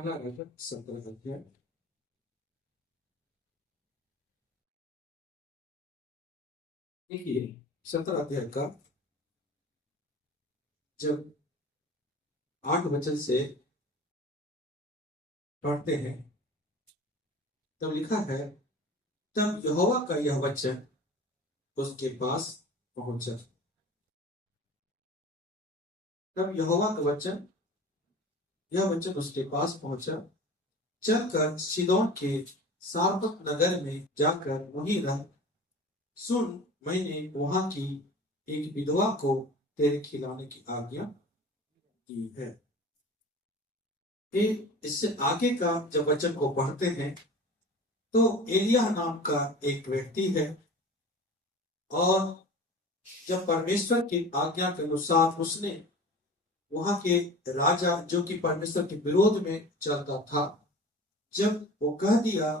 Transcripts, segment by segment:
अनारत 17 अध्याय। देखिए 17 अध्याय का जब 8 वचन से पढ़ते हैं तब लिखा है, तब यहोवा का यह वचन उसके पास पहुंचा। तब यहोवा का वचन यह वचन उसके पास पहुंचा, चलकर सीदोन के सारपत नगर में जाकर वहीं रह। सुन, मैंने वहां की एक विधवा को तेरे खिलाने की आज्ञा दी है। इससे आगे का जब वचन को पढ़ते हैं तो एलिया नाम का एक व्यक्ति है, और जब परमेश्वर की आज्ञा के अनुसार उसने वहां के राजा जो कि परमेश्वर के विरोध में चलता था, जब वो कह दिया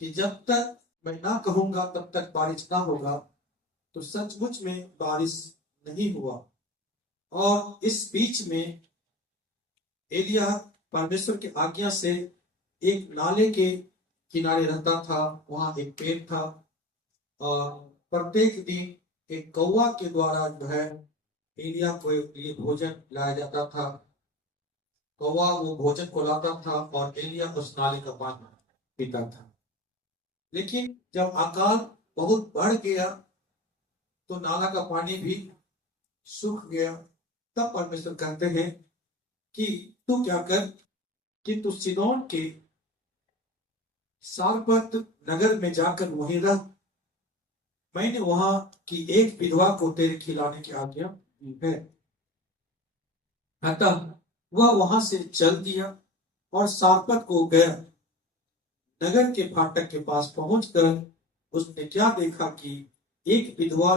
कि जब तक मैं ना कहूंगा तब तक बारिश ना होगा, तो सचमुच में बारिश नहीं हुआ। और इस बीच में एलिया परमेश्वर की आज्ञा से एक नाले के किनारे रहता था। वहां एक पेड़ था, और प्रत्येक दिन एक कौवा के द्वारा जो है एलिया को लिए भोजन लाया जाता था। कौवा वो भोजन को लाता था और एलिया उस नाले का पानी पीता था। लेकिन जब अकाल बहुत बढ़ गया तो नाला का पानी भी सूख गया। तब परमेश्वर कहते हैं कि तू क्या कर कि तू सीदोन के सारपत नगर में जाकर वहीं रह। मैंने वहां की एक विधवा को तेरे खिलाने की आज्ञा दी है। अतः वह वहां से चल दिया और सारपत को गया। नगर के फाटक के पास पहुंचकर उसने क्या देखा कि एक विधवा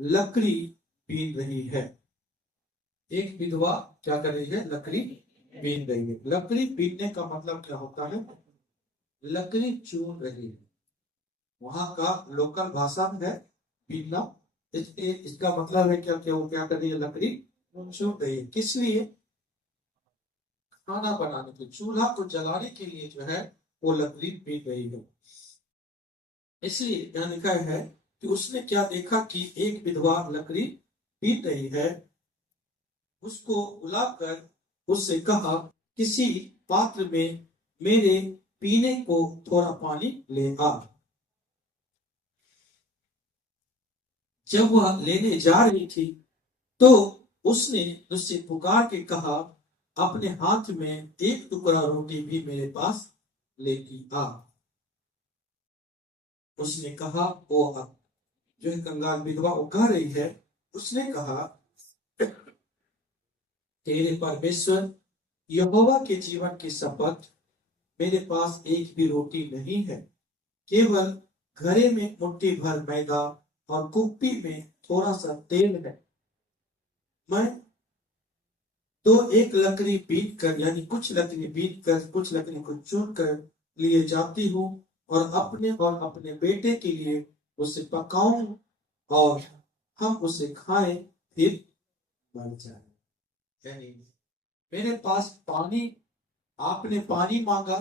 लकड़ी बीन रही है। एक विधवा क्या कर रही है? लकड़ी बीन रही है। लकड़ी बीनने का मतलब क्या होता है? लकड़ी चून रही है। वहां का लोकल भाषा है बीनना। इसका मतलब है क्या क्या वो क्या कर रही है? लकड़ी चून रही है। किस लिए? खाना बनाने के, चूल्हा को जलाने के लिए जो है वो लकड़ी बीन रही है। इसलिए यहाँ लिखा है कि उसने क्या देखा कि एक विधवा लकड़ी बीन रही है। उसको बुलाकर उससे कहा, किसी पात्र में मेरे पीने को थोड़ा पानी ले आ। जब वह लेने जा रही थी तो उसने उससे पुकार के कहा, अपने हाथ में एक टुकड़ा रोटी भी मेरे पास लेती आ। उसने कहा, वो जो है कंगाल विधवा वो कह रही है, उसने कहा, तेरे परमेश्वर यहोवा के जीवन की शपथ, मेरे पास एक भी रोटी नहीं है, केवल घड़े में मुट्ठी भर मैदा और कुप्पी में थोड़ा सा तेल है। मैं तो एक लकड़ी बीत कर, यानी कुछ लकड़ी बीत कर, कुछ लकड़ी को चुन कर लिए जाती हूँ और अपने बेटे के लिए उसे पकाऊं, और हम उसे खाएं, फिर मर जाए। यानी मेरे पास पानी, आपने पानी मांगा,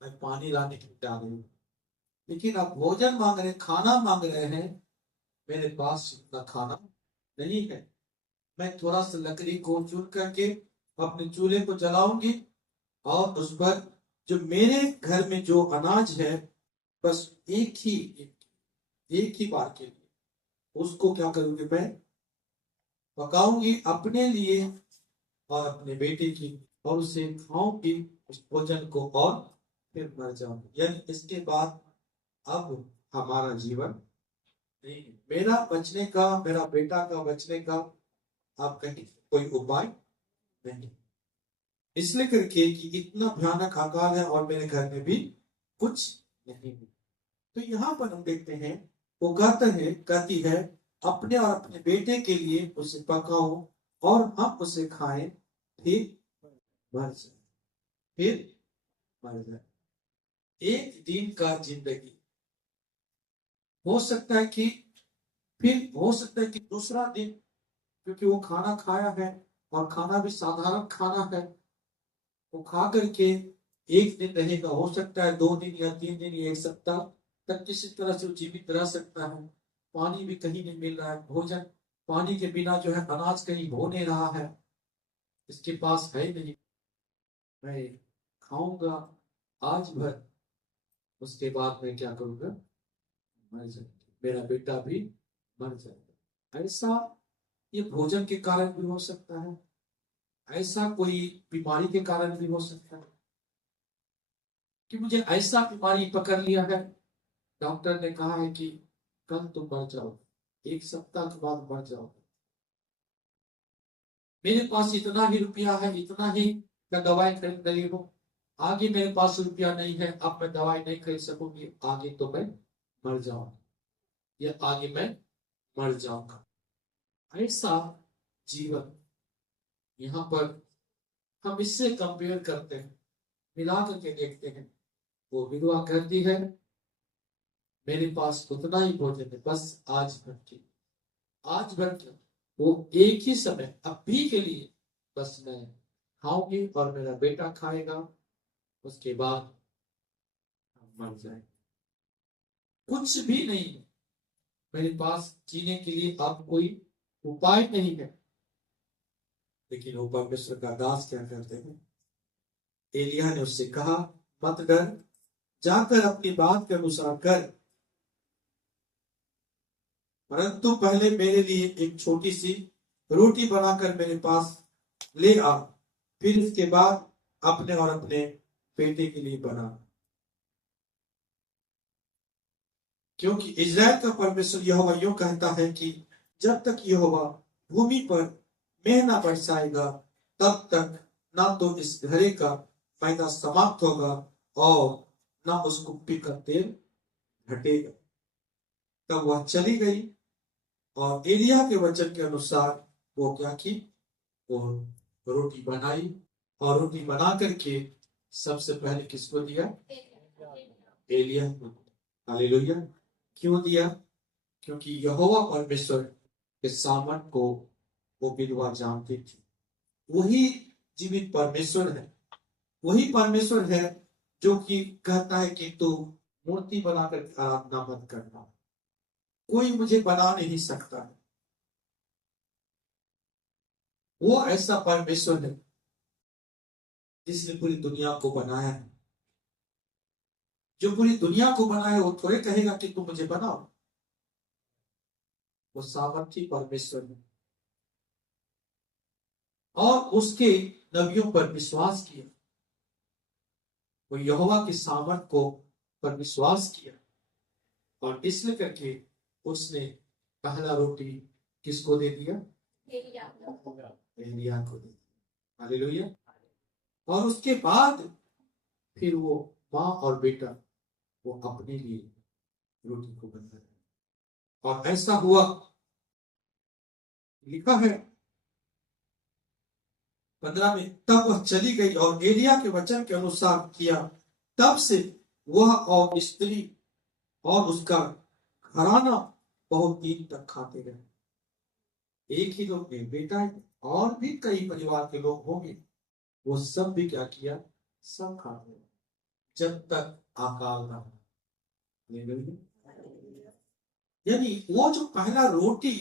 मैं पानी लाने के लिए जा रही हूँ, लेकिन आप भोजन मांग रहे, खाना मांग रहे हैं, मेरे पास इतना खाना नहीं है। मैं थोड़ा सा लकड़ी को चुन करके अपने चूल्हे को जलाऊंगी, और उस पर जो मेरे घर में जो अनाज है, बस एक ही बार के लिए उसको क्या करूंगी? मैं पकाऊंगी अपने लिए और अपने बेटे की, और उसे खाऊंगी उस भोजन को, और फिर मर जाऊंगी। यानी इसके बाद अब हमारा जीवन नहीं है। मेरा बचने का, मेरा बेटा का बचने का अब कहीं कोई उपाय नहीं, इसलिए करके कि इतना भयानक अकाल है और मेरे घर में भी कुछ नहीं है। तो यहाँ पर हम देखते हैं वो कहती है अपने और अपने बेटे के लिए उसे पकाओ और हम उसे खाएं, फिर मर जाए, फिर मर जाए। एक दिन का जिंदगी, हो सकता है कि फिर हो सकता है कि दूसरा दिन, क्योंकि वो खाना खाया है और खाना भी साधारण खाना है, वो खा करके एक दिन रहेगा, हो सकता है 2 दिन या 3 दिन या 1 सप्ताह तक किसी तरह से वो जीवित रह सकता है। पानी भी कहीं नहीं मिल रहा है, भोजन पानी के बिना जो है अनाज कहीं हो नहीं रहा है, इसके पास है नहीं। मैं खाऊंगा आज भर, उसके बाद मैं क्या करूंगा, मर जाऊंगा, मेरा बेटा भी मर जाएगा। ऐसा ये भोजन के कारण भी हो सकता है, ऐसा कोई बीमारी के कारण भी हो सकता है कि मुझे ऐसा बीमारी पकड़ लिया है, डॉक्टर ने कहा है कि कल तुम मर जाओ, 1 सप्ताह के बाद मर जाओ, मेरे पास इतना ही रुपया है, इतना ही मैं दवाई खरीद रही हूँ, आगे मेरे पास रुपया नहीं है, अब मैं दवाई नहीं खरीद सकूंगी, आगे तो मैं मर जाऊंगा, या आगे मैं मर जाऊंगा। ऐसा जीवन यहाँ पर हम इससे कंपेयर करते हैं, मिला करके देखते हैं। वो विधवा कहती है मेरे पास उतना ही भोजन है, बस आज भर की, आज भर की, वो एक ही समय अभी के लिए बस मैं खाऊंगी और मेरा बेटा खाएगा, उसके बाद हम मर जाएंगे। कुछ भी नहीं है मेरे पास जीने के लिए, अब कोई उपाय नहीं है। लेकिन वो परमेश्वर का दास क्या करते हैं, एलिया ने उससे कहा मत डर, जाकर अपनी बात के अनुसार कर, परंतु पहले मेरे लिए एक छोटी सी रोटी बनाकर मेरे पास ले आ, फिर इसके बाद अपने और अपने बेटे के लिए बना। क्योंकि इज़राइल का परमेश्वर यहोवा यूं कहता है कि जब तक यहोवा भूमि पर मेंह न बरसाएगा, तब तक ना तो इस घड़े का फायदा समाप्त होगा और ना उस कुप्पी का तेल घटेगा। तब वह चली गई और एलिया के वचन के अनुसार वो क्या की, वो रोटी बनाई, और रोटी बना करके सबसे पहले किसको दिया, एलिया को। हालेलुया। क्यों दिया, क्योंकि यहोवा परमेश्वर के सामर्थ को वो विधवा जानती थी। वही जीवित परमेश्वर है, वही परमेश्वर है जो कि कहता है कि तू मूर्ति बनाकर आराधना मत करना, कोई मुझे बना नहीं सकता। वो ऐसा परमेश्वर है जिसने पूरी दुनिया को बनाया है। जो पूरी दुनिया को बनाया वो थोड़े कहेगा कि तुम मुझे बनाओ। वो सामर्थी परमेश्वर है और उसके नबियों पर विश्वास किया, वो यहोवा के सामर्थ को पर विश्वास किया, और इसलिए करके उसने पहला रोटी किसको दे दिया, एलिया को दे दिया। हालेलुया। और उसके बाद फिर वो माँ और बेटा वो अपने लिए रोटी को बना रहे, और ऐसा हुआ, लिखा है 15 में, तब वह चली गई और एलिया के वचन के अनुसार किया। तब से वह और स्त्री और उसका घराना बहुत दिन तक खाते रहे। एक ही लोग नहीं, बेटा और भी कई परिवार के लोग होंगे, वो सब भी क्या किया, सब खाते रहे जब तक अकाल ना हो। यानी वो जो पहला रोटी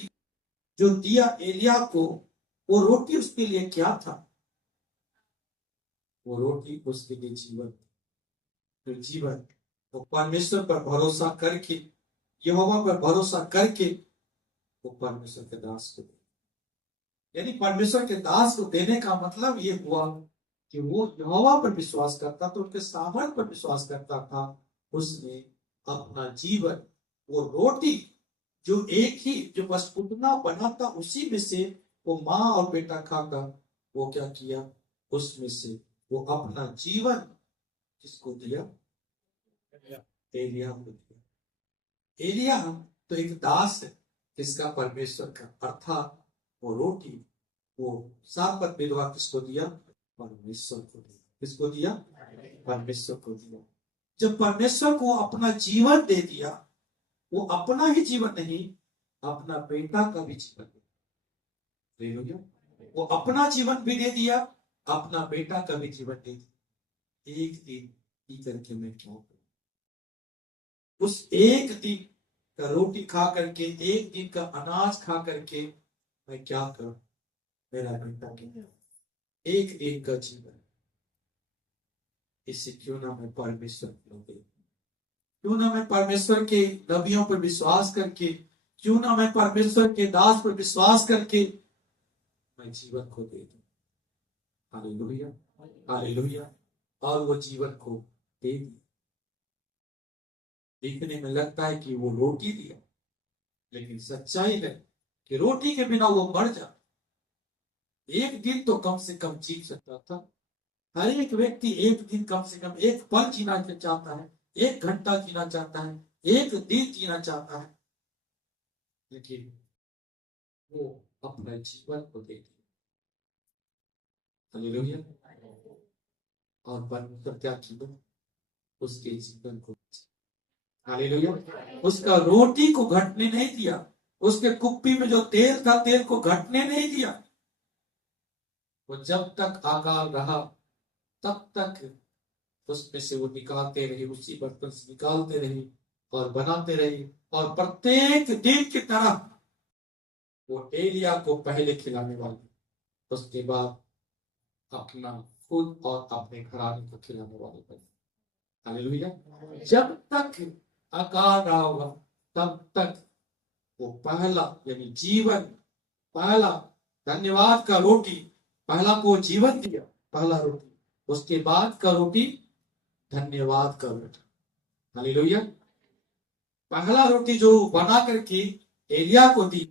जो दिया एलिया को, वो रोटी उसके लिए क्या था, वो रोटी उसके लिए जीवन, तो जीवन वो परमेश्वर पर भरोसा करके, यहोवा पर भरोसा करके वो परमेश्वर के दास को दे। यानी परमेश्वर के दास को देने का मतलब ये हुआ कि वो यहोवा पर विश्वास करता था, उनके सामर्थ पर विश्वास करता था, उसने अपना जीवन वो रोटी जो एक ही जो बस उतना बना था उसी में से वो माँ और बेटा खाकर वो क्या किया, उसमें से वो अपना जीवन किसको दिया, एलिया को दिया। एलिया तो एक दास है किसका, परमेश्वर का, अर्थात वो रोटी वो सापत विधवा किसको दिया, परमेश्वर को दिया। किसको दिया, परमेश्वर को दिया। जब परमेश्वर को अपना जीवन दे दिया, वो अपना ही जीवन नहीं, अपना बेटा का भी जीवन दे दिया। वो अपना जीवन भी दे दिया अपना बेटा का भी जीवन दे दिया। एक दिन पी करके मैं क्या करूं? उस एक दिन का रोटी खा करके, एक दिन का अनाज खा करके मैं क्या करूं? मेरा बेटा क्या, एक दिन का जीवन, इससे क्यों ना मैं परमेश्वर को दे, क्यों ना मैं परमेश्वर के नबियों पर विश्वास करके, क्यों ना मैं परमेश्वर के दास पर विश्वास करके मैं जीवन को दे दूं। Hallelujah, hallelujah. और वो जीवन को दे दिया। देखने में लगता है कि वो रोटी दिया, लेकिन सच्चाई है कि रोटी के बिना वो मर जाता। एक दिन तो कम से कम जी सकता था। हर एक व्यक्ति एक दिन कम से कम एक पल जीना चाहता है, एक घंटा जीना चाहता है, एक दिन जीना चाहता है, लेकिन वो अपने जीवन को दे दिया। हालेलुया। और परमेश्वर क्या किया? उसके जीवन को, हालेलुया, उसका रोटी को घटने नहीं दिया। उसके कुप्पी में जो तेल था, तेल को घटने नहीं दिया। वो जब तक आकार रहा तब तक उसमें से वो निकालते रहे, उसी बर्तन से निकालते रहे और बनाते रहे। और प्रत्येक दिन की तरह वो एलिया को पहले खिलाने वाले, उसके बाद अपना खुद और अपने घराने को खिलाने वाले बने। हालेलुया। जब तक आकार रहा होगा तब तक वो पहला, यानी जीवन, पहला धन्यवाद का रोटी, पहला को जीवन दिया, पहला रोटी, उसके बाद का रोटी धन्यवाद का रोटी। हालेलुया। पहला रोटी जो बना करके एलिया को दी,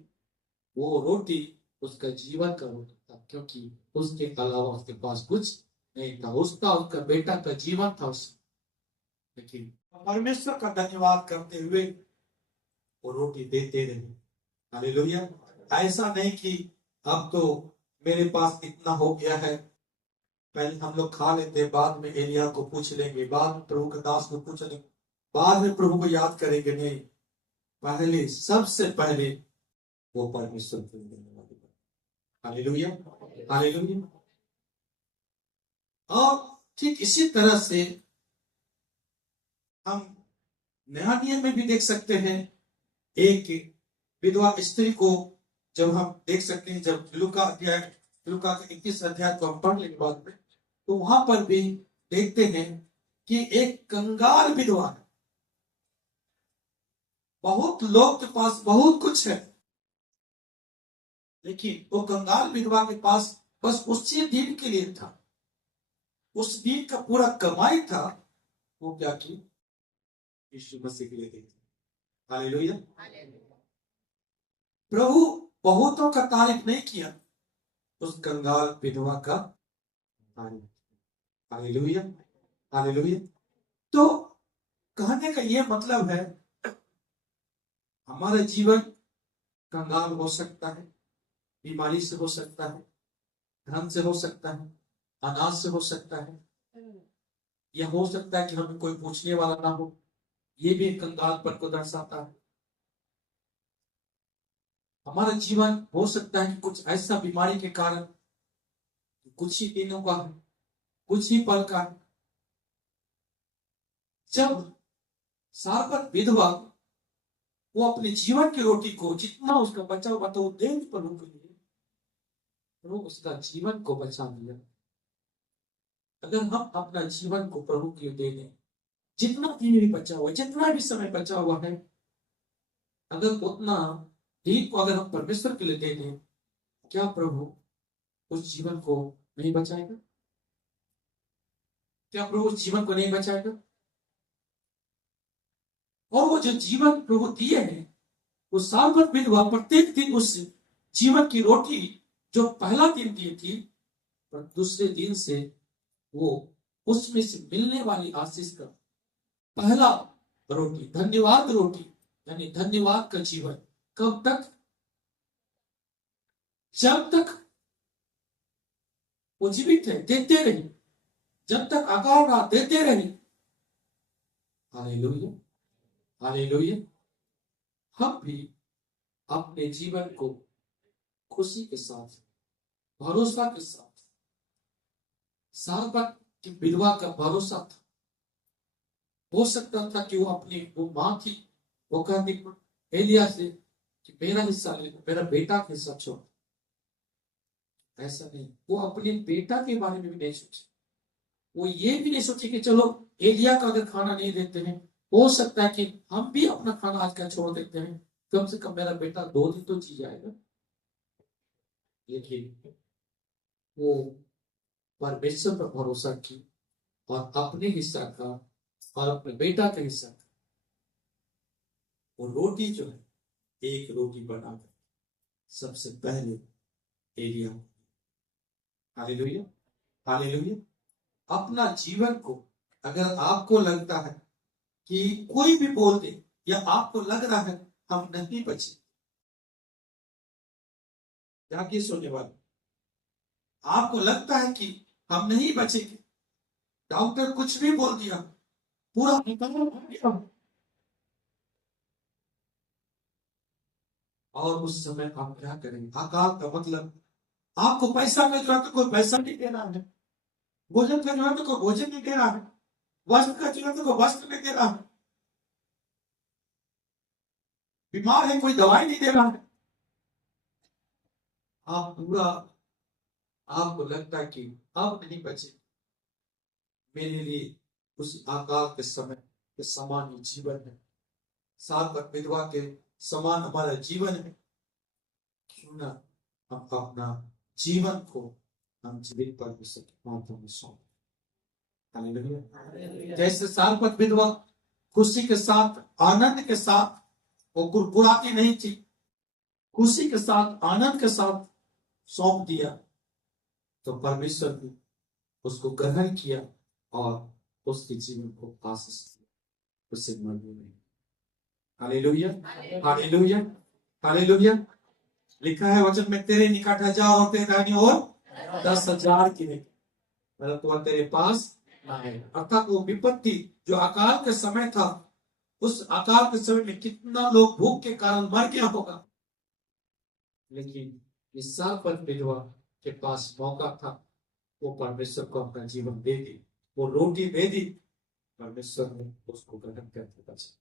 वो रोटी उसका जीवन का रोटी था, क्योंकि उसके अलावा उसके पास कुछ नहीं था। उसका बेटा का जीवन था उस, लेकिन परमेश्वर का धन्यवाद करते हुए वो रोटी देते रहे। हालेलुया। ऐसा नहीं कि अब तो मेरे पास इतना हो गया है, पहले हम लोग खा लेते, बाद में एलिया को पूछ लेंगे, बाद में प्रभु के दास को पूछ लेंगे, बाद में प्रभु को याद करेंगे। नहीं, पहले, सबसे पहले वो परमेश्वर को देने वाले। Hallelujah, hallelujah. और ठीक इसी तरह से हम नया नियम में भी देख सकते हैं। एक विधवा स्त्री को जब हम देख सकते हैं, जब लूका का 21 अध्याय को हम पढ़ लेंगे बाद में, तो वहां पर भी देखते हैं कि एक कंगाल विधवा है। बहुत लोग के पास बहुत कुछ है, लेकिन वो कंगाल विधवा के पास बस उसी दिन के लिए था, उस दिन का पूरा कमाई था। वो क्या की? यीशु मसीह के लिए दी। हालेलुया। प्रभु बहुतों का तारीफ नहीं किया, उस कंगाल विधवा का तारीफ। Hallelujah, hallelujah. तो कहने का यह मतलब है, हमारा जीवन कंगाल हो सकता है, बीमारी से हो सकता है, धन से हो सकता है, अनाज से हो सकता है, या हो सकता है कि हमें कोई पूछने वाला ना हो। ये भी एक कंगालपन को दर्शाता है। हमारा जीवन हो सकता है कि कुछ ऐसा बीमारी के कारण कुछ ही दिनों का है, कुछ ही पल का है। जब सारपत विधवा वो अपने जीवन की रोटी को, जितना उसका बचा हुआ था, वो दे प्रभु के लिए, प्रभु उसका जीवन को बचा लिया। अगर हम अपना जीवन को प्रभु के लिए दे दें, जितना दिन भी बचा हुआ, जितना भी समय बचा हुआ है, अगर उतना दिन को अगर हम परमेश्वर के लिए दे दें, क्या प्रभु उस जीवन को नहीं बचाएगा? क्या प्रभु उस जीवन को नहीं बचाएगा? और वो जो जीवन प्रभु दिए हैं, वो साल भर विधवा प्रत्येक दिन उस जीवन की रोटी जो पहला दिन दी थी, पर दूसरे दिन से वो उसमें से मिलने वाली आशीष का पहला रोटी, धन्यवाद रोटी, यानी धन्यवाद का जीवन, कब तक? जब तक वो जीवित है, देते रहे, जब तक आकार रहा देते रहे। Hallelujah, hallelujah. हम भी अपने जीवन को खुशी के साथ, भरोसा के साथ सारपत की विधवा का भरोसा था। हो सकता था कि वो माँ थी, वो कहती एलिया से कि मेरा हिस्सा ले लो, मेरा बेटा का हिस्सा छोड़। ऐसा नहीं, वो अपने बेटा के बारे में भी नहीं सोचे। वो ये भी नहीं सोचे कि चलो एलिया का अगर खाना नहीं देते हैं, हो सकता है कि हम भी अपना खाना आज का छोड़ देते हैं, कम से कम मेरा बेटा 2 दिन तो जी जाएगा। लेकिन वो परमेश्वर पर भरोसा की और अपने हिस्सा का और अपने बेटा का हिस्सा का वो रोटी जो है, एक रोटी बनाकर सबसे पहले एलिया, हालेलुया, हालेलुया। अपना जीवन को अगर आपको लगता है कि कोई भी बोल दे या आपको लग रहा है हम नहीं बचे, जाके सोने वाले, आपको लगता है कि हम नहीं बचेंगे, डॉक्टर कुछ भी बोल दिया, पूरा निकल, और उस समय आप क्या करेंगे? अकाल का मतलब आपको पैसा मिल रहा तो कोई पैसा नहीं दे रहा है, भोजन का जो तो कोई भोजन नहीं दे रहा है, वस्त्र का जो तो कोई वस्त्र नहीं दे रहा है, बीमार है कोई दवाई नहीं दे रहा है। आप पूरा, आपको लगता है कि अब नहीं बचे, मेरे लिए उस आकाल के समय के समान ही जीवन है, सात विधवा के समान हमारा जीवन है। क्यों ना हम अपना जीवन को हम जीवित परमेश्वर के हाथों में सौंप। हालेलुया। जैसे सारपत विधवा खुशी के साथ, आनंद के साथ, वो कुरकुराती नहीं थी, खुशी के साथ, आनंद के साथ सौंप दिया, तो परमेश्वर ने उसको ग्रहण किया और उसके जीवन को आशीष दिया, उससे मरने नहीं। Hallelujah, hallelujah, hallelujah. लिखा है वचन में, तेरे निकट 1000 और तेरे दाहिनी ओर 10,000 की नहीं, मतलब तो तेरे पास है। अर्थात वो विपत्ति जो अकाल के समय था, उस अकाल के समय में कितना लोग भूख के कारण मर गया होगा, लेकिन इस सारपत विधवा के पास मौका था, वो परमेश्वर को अपना जीवन दे दी, वो रोटी दे दी, परमेश्वर ने उसको ग्रहण करके बचा।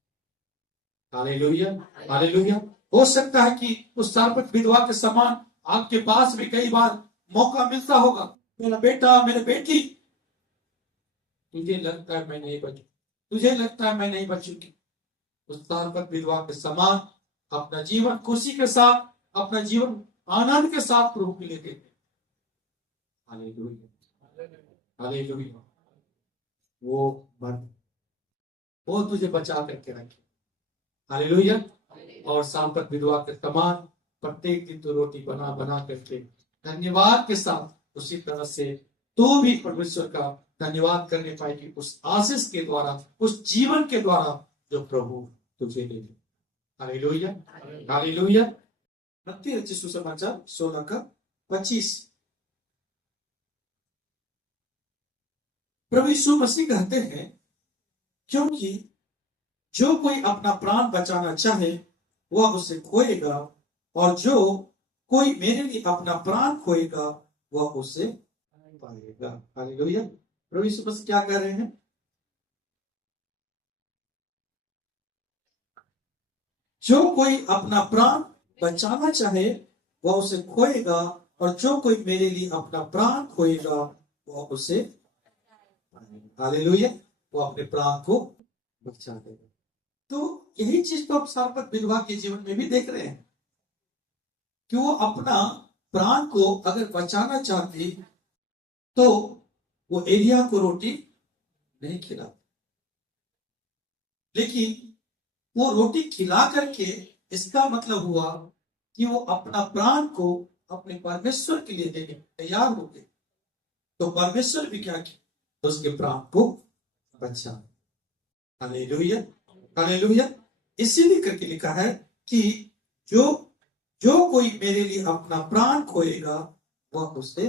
Hallelujah, hallelujah. हो सकता है कि उस सारपत विधवा के समान आपके पास भी कई बार मौका मिलता होगा, मेरा बेटा, मेरे बेटी, तुझे लगता है मैं नहीं बचू, तुझे लगता है मैं नहीं बचूंगी, उस सारपत विधवा के समान अपना जीवन खुशी के साथ, अपना जीवन आनंद के साथ प्रभु के लिए देते। Hallelujah, hallelujah. वो मर्द, वो तुझे बचा करके रखे। हालेलुया। और सारपत विधवा के समान प्रत्येक दिन तो रोटी बना बना करके धन्यवाद के साथ उसी तरह से तू भी परमेश्वर का धन्यवाद करने पाएगी उस आशीष के द्वारा, उस जीवन के द्वारा जो प्रभु तुझे दे। Hallelujah, hallelujah. मत्ती रचित सुसमाचार 16 का 25। प्रभु यीशु मसीह कहते हैं, क्योंकि जो कोई अपना प्राण बचाना चाहे वह उसे खोएगा, और जो कोई मेरे लिए अपना प्राण खोएगा वह उसे पाएगा। हालेलुया। प्रभु यीशु मसीह क्या कह रहे हैं? जो कोई अपना प्राण बचाना चाहे वह उसे खोएगा, और जो कोई मेरे लिए अपना प्राण खोएगा वह उसे, हालेलुया, वो अपने प्राण को बचा देगा। तो यही चीज तो आप सारपत विधवा के जीवन में भी देख रहे हैं कि वो अपना प्राण को अगर बचाना चाहती तो वो एलिया को रोटी नहीं खिलाती, लेकिन वो रोटी खिला करके इसका मतलब हुआ कि वो अपना प्राण को अपने परमेश्वर के लिए देने तैयार हो गए। तो परमेश्वर भी क्या किया? उसके प्राण को बचा। Hallelujah, hallelujah. इसीलिए करके लिखा है कि जो जो कोई मेरे लिए अपना प्राण खोएगा वह उसे